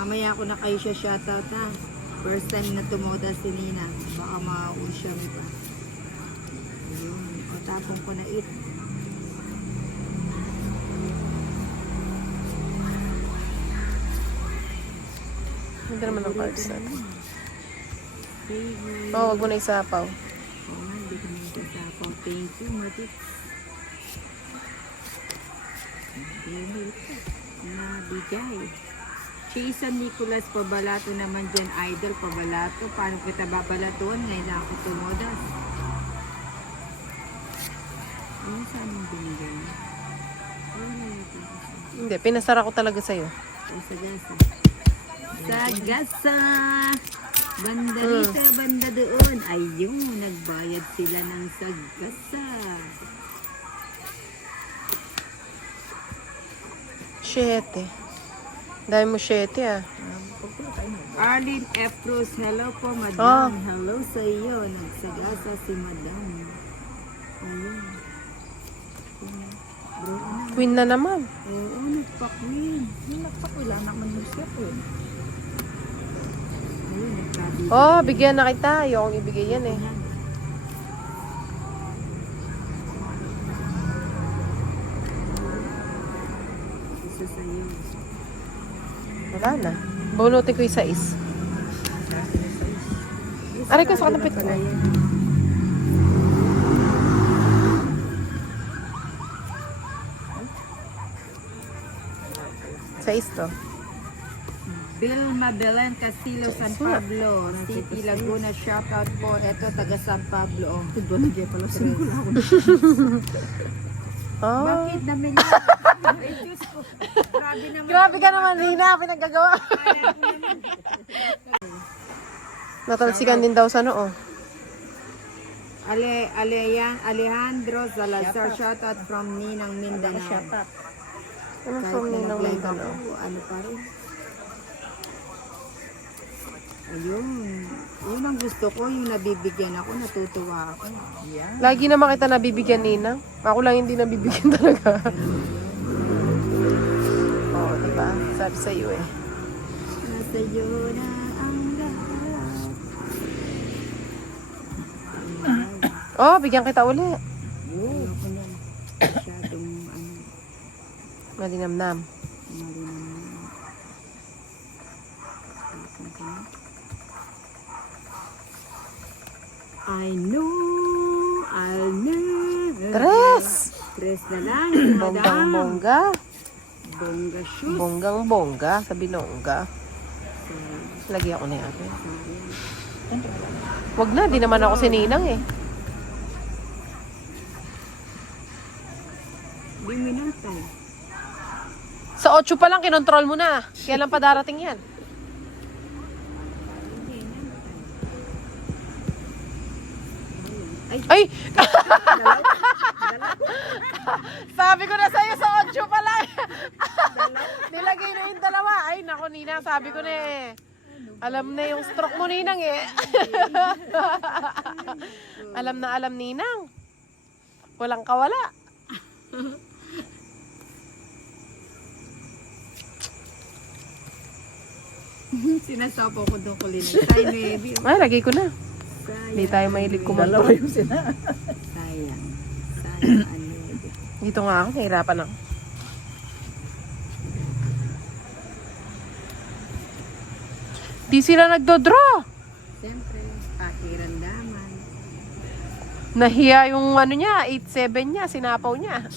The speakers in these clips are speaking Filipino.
Mamaya ko na kayo siya shoutout na. First time na tumoda si Nina. Baka mauunsya mo pa. Ayun. O tapong ko na it. Hindi naman ang parcel. Baby. Oo, wag mo na isapaw. Oo nga, hindi ko na isasapaw. Thank you, Matik. Hindi ito. Nabigay. Si Nicolas Pabalato naman dyan, idol Pabalato. Paano kita babalatuan? Ngayon na ako tumodas. Ano saan yung binigay? Hindi, pinasara ko talaga sa'yo. Sa gasa. Sa gasa! Banda rito, banda doon. Ayun, nagbayad sila ng sagasa. Shete. Dahil mo shete ah. Arlene F. Rose, hello po, madam. Ah. Hello sa iyo. Nagsagasa si madam. Ayun. Bro, ano? Queen na naman. Oo, nagpa-queen. Yung nagpa-queen, wala naman yung siya queen. Ayun, nagkabigay. Oh, bigyan na kita. Ayokong ibigay yan eh. Ayan. Isa sa'yo. Wala na. Bunutin ko yung sais. Aray ko, sakit ng pit ko. Pala yan. Sais to. Vilma Belen Castillo, San Pablo, City, Laguna, shoutout po. Ito, taga San Pablo. Oh. Ito, pala single ako. Oh. Bakit namin yan? Ay, Diyos ko. Grabe naman. Grabe ka naman, Lina. Pinagagawa. Kaya ko naman. Natalsikan din daw sa noo. Alejandro Salazar, shoutout from Ninang Mindanao. Ano Kahit from na Ninang nag-live Mindanao? ako, ano pa rin. Ayun. Yun ang gusto ko, yung nabibigyan ako, natutuwa ako. Lagi naman kita nabibigyan, Nina. Ako lang hindi nabibigyan talaga. Oo, diba? Sabi sa'yo eh. Nasa iyo na ang lahat. Oh, bigyan kita uli. Ayoko na. Masyadong, Malinamnam. mali naman. I know, I'll never. Tres! Tres na lang, madam. Bonggang-bongga. Bongga shoes. Bonggang-bongga sa binongga. Lagyan ko na yan. Wag na, di naman ako sininang eh. Di minatay. Sa 8 pa lang, kinontrol mo na. Kailan pa darating yan? Ay! Sabi ko na sa'yo sa 8 pa lang. Nilagay na yung dalawa. Ay, nako Nina, sabi ko na eh. Alam na yung stroke mo, Ninang eh. Alam na alam, Ninang. Walang kawala. Sinasapo ko doon ko linitay, maybe. Ay, lagay ko na. Sayang. Hindi tayo mahilig kumanto. Dalawa yung sina. Sayang. Sayang, ano. Dito nga ako, nahirapan ako. Di sila nagdodraw. Siyempre, pakiramdaman. Nahiya yung ano niya, 8-7 niya, sinapaw niya.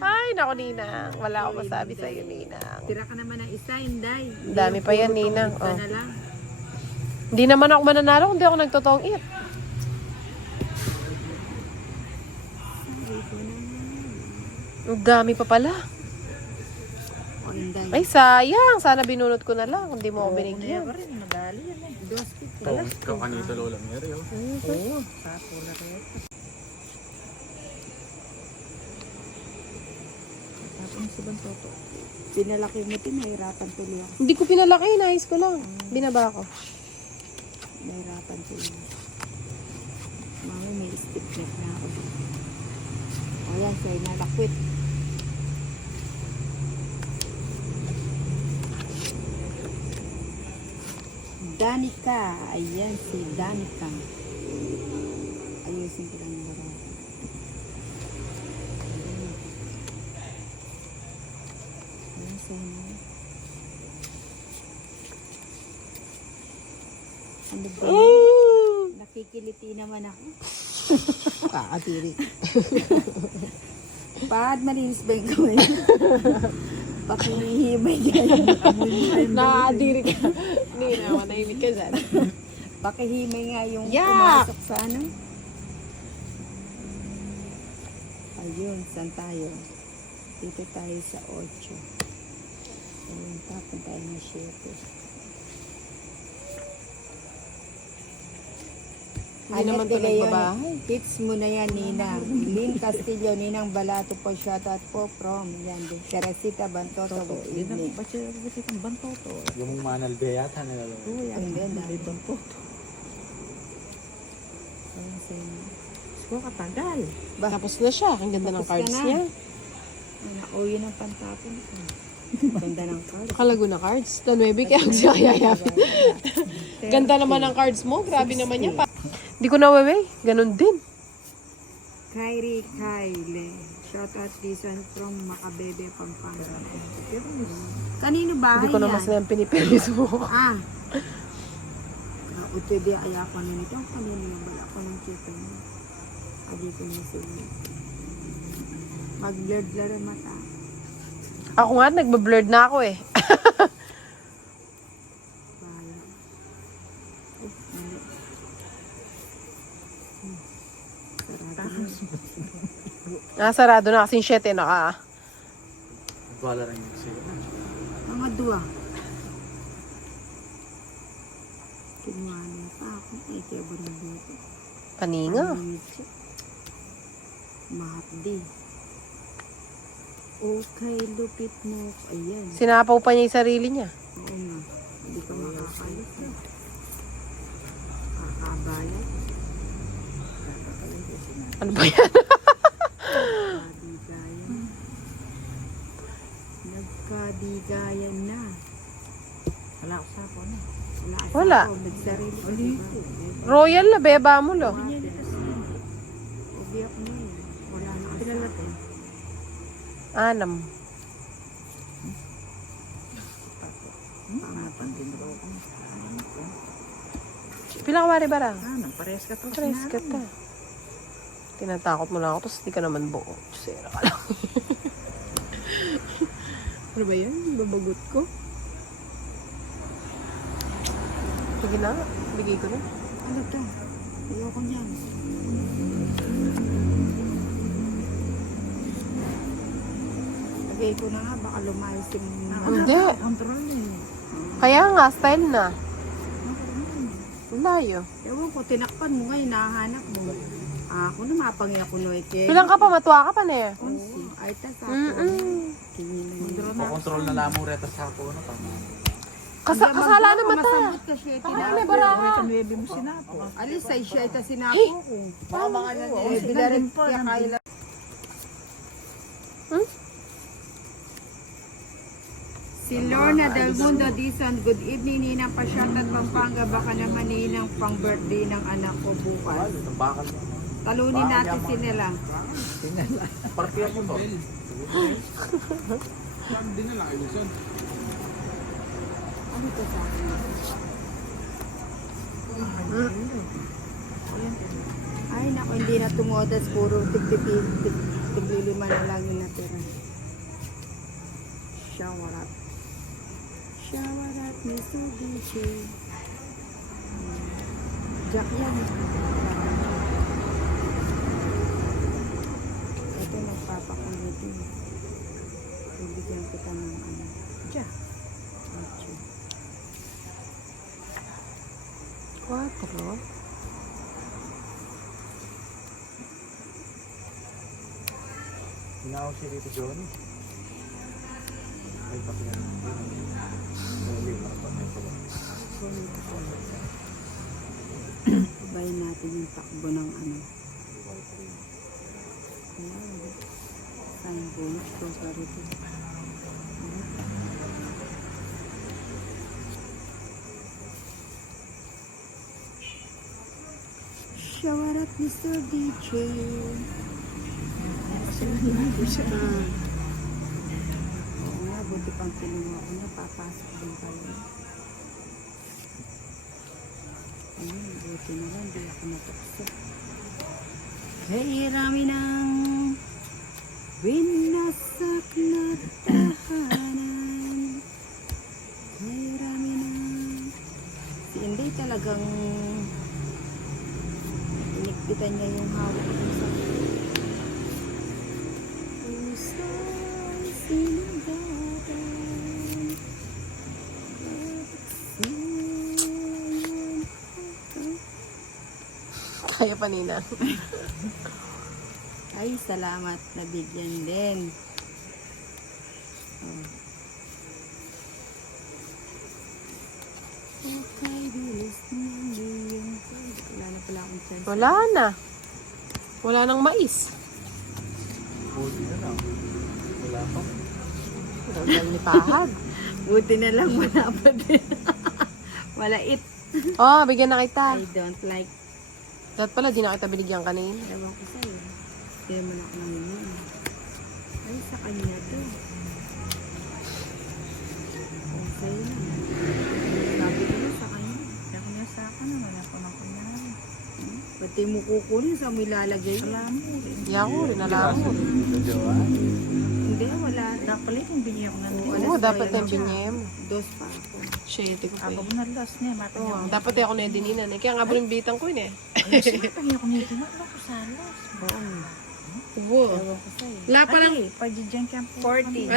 Ay, naku Ninang. Wala akong masabi sa'yo, Ninang. Tira ka naman ng isa, Inday. Ang dami pa yan, Ninang. Isa Oh. na lang. Hindi naman ako mananalo kung di ako nagtotoong it. Ang dami pa pala. O, Inday. Ay, sayang. Sana binunot ko na lang kung di mo ako binigyan. Kaya rin, madali yan eh. 250. Ikaw kanito Lola Mary, oh. Oo, sapo na rin. Tapos si Bantoto. Pinalaki mo ito, nahirapan tuloy ako. Hindi ko pinalaki, nais ko lang. Binaba ko. Nahirapan tuloy. Mami, may stick neck na ako. O yan, sa'yo na lakwit. Danica. Ayan, si Danica. Ayusin ko lang yung barato. Ayan, sana. Ano ba? Nakikiliti naman ako. Kakatiri. Pad, malinis ba yung kamay? Pakihimay dyan. Nakakadiri ka. Hindi na, manahimik ka dyan. Pakihimay nga yung Yak! pumasok sa ano. Ayun, saan tayo? Dito tayo sa 8. Ayun, tapon tayo ng 7. Hindi naman ito nagbabahay. Hits mo na yan, Nina. Lynn Castillo, Ninang Balato po, shoutout po from yan. Teresita Bantoto, good Hindi na evening. ba siya itong bantoto? Yung manal yata nilalaman. Oo, yan. Ang ganda. May bantoto. Ayun, sa inyo. So, katagal. Tapos na siya. Ang ganda ng Tapos ka cards na. niya. Ano, yun ang pantapon ko. Ganda ng card. Nakalago na cards. Tanuebe kaya ako siya kayayapin. Ganda naman ang cards mo. Grabe naman yan. Hindi ko na wewe. Ganon din. Kyrie Kyle. Shoutout Lison from Macabebe, Pampanga. Kanino ba Hindi ko na mas na yung piniperis mo. Ah. Utebe ay ako na nito. Kanino yung bala ako ng chicken. Adi ko na sila. Mag-blurred ang mata. Ako nga, nagbablurred na ako eh. Bahala. Mali. Sarado na kasing 7 naka. Wala rin yung siya. Mga dua. Kinuha niya pa ako. Ay, kaya ba rin dito? Paninga. Mahapdi. Okay, lupit mo. Ayan. Sinapaw pa niya yung sarili niya. Oo nga. Hindi ka makakalit. Kakabalat. Ano ba yan? Nagkadigayan. Nagkadigayan na. Wala ko sa ako na. Wala. Ako, nagsarili ko. Royal na beba mo lo. Ubiyak mo yun. Wala na kasi. Natin. 6. Pila ka wari bara? Nang parehas ka tapos Tres ka ta. Tinatakot mo lang ako, tapos di ka naman buo. Sira ka lang. Ano ba yan? Babagot ko? Sige na, bigay ko na. Ano to? Ayoko niyan. Lagay ko na nga. Baka lumayas yung Hindi. Control na eh. Kaya nga, style na. Layo. Ewan ko, tinakpan mo ngayon, nahanap mo. Ako na mapangi ako no ike. Pilang ka pa, matuwa ka pa na eh. Ay, tas ako. Mm-mm. Pakontrol na lamang reta sa ako. Ano pa? Kasala naman ta. Masambot ka siya. Ay, may bara ka. Kanuebe mo sinapo. Alis ay siya ita sinapo ko. Baka mga yan Eh, bilarin kaya kaila. Si Lorna Del Mundo Dizon, good evening Ninang Pasyatat Pampanga, baka naman Ninang pang birthday ng anak ko bukas. Bakal mo. Talunin natin sila. Party ako to. Ano to sa akin? Ay nako, hindi na tumodas, puro tiglilima na lang yung natira. Shower up. Shower up, Mitsubishi. Jack yan. Ito nagpapakulit yun. Bibigyan kita ng ano. Jack. 4. Hinaw siya dito, Johnny. Ay, pakiyan. Hindi, marapan na ito. Bayan natin yung takbo ng ano. Ayan. Sign bonus. So, sorry po. shower at Mr. DJ. Oo nga, buti pang kinuha ko na. Papasok din pala. Ayun, buti na lang. Di ako natukso. Hey, rami ng winasak na tahanan. Hey, rami ng... Si Inday talagang inikpitan niya yung hawak ko sa pusa'y sinugatan. Kaya pa, Nina. Ay, salamat. Nabigyan din. Oh. Okay, bilis ng iyong... Wala na pala akong chance. Wala na. Wala nang mais. Buti na lang. Wala pa. Wala ni Pahad. Buti na lang wala pa din. Wala it. Oh, bigyan na kita. I don't like. Dapat pala, di na kita binigyan kanina. Ewan ko sa'yo. Hindi naman ako namin. Ay, sa kanya to. Oh, sa'yo na. Sabi ko na sa kanya. Kaya kanya sa akin naman ako ng kunyari. Pati mo kukunin, saan mo ilalagay? Wala mo rin. Di ako rin, alam mo. Jowa. Hindi, wala. Dapat yung binigyan ko ng Oo, Oo, dapat na binigyan mo. Dos pa ako. Shit, ko pa Ako eh. na lost niya. Mata niya. Dapat ako na dininan. Kaya nga binibitang ko yun eh. Kaya ako nito na. Ano ko sa lost? Ubo. Ewan ko sa'yo. Wala pa lang. Pagdidyan ka 40.